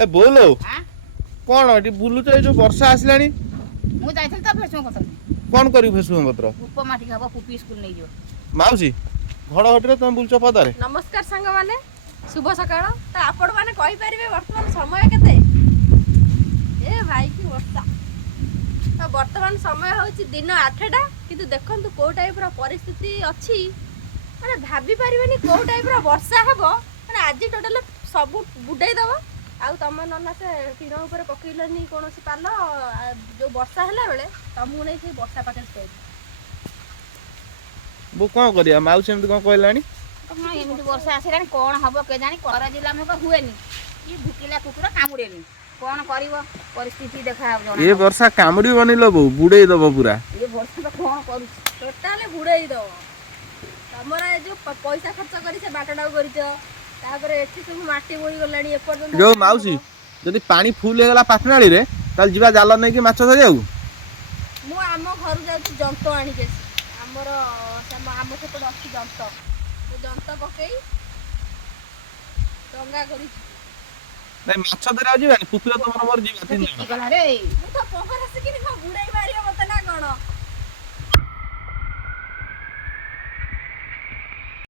ए बोलो हाँ कौन एटी बुलुच ए जो वर्षा आसलानी मु जाइथल त भेसम पत्र कौन करी भेसुम पत्र उपमा ठीक हबो पुपी स्कूल नै जो माउसी घड़घटी तुम बुलच पदारे नमस्कार सांग माने शुभ सकाळ तो आपण माने कहि परिबे वर्तमान समय केते ए भाई की वर्षा तो वर्तमान समय होची दिन 8टा किंतु देखंतु को टाइप रो परिस्थिति अछि माने भाबी परिबेनी को टाइप रो वर्षा हेबो माने आज टोटल सब बुडाई दबो आउ तम नना से टीण ऊपर पकइलनी कोनोसी पाल जो वर्षा हैला बेले तमु नै से वर्षा पाके स्टे बो कौन करिया माउसी एमती कौन कहलानी हां एमती वर्षा आसिरानी कोन हबो के जानी कर जिल्ला में हुएनी ई भुकिला कुकुर कामुडेनी कोन करिवो परिस्थिति देखा जणा ये वर्षा कामुडी बनिलो बो बुडे दबो पूरा ये वर्षा तो कोन करू टोटाल बुड़ाई दो तमरा जो पैसा खर्च करी से बाटडा करितो तापर एठी सब माटी बोई गलानी एपर्यंत जो माउसी जदि पानी फुल हेगला पाटनाळी रे ताल जिबा जाल नै कि माछ धरियाउ मु आम घर जाउछु जंत आनी के हमर आम सेपट अछि जंत तो जंत पकई डंगा करी नै माछ धरियाउ जिबानी पुकुरा तमर मोर जिबा तीन की जण गला रे मु तो पहर आसी कि बुड़ाई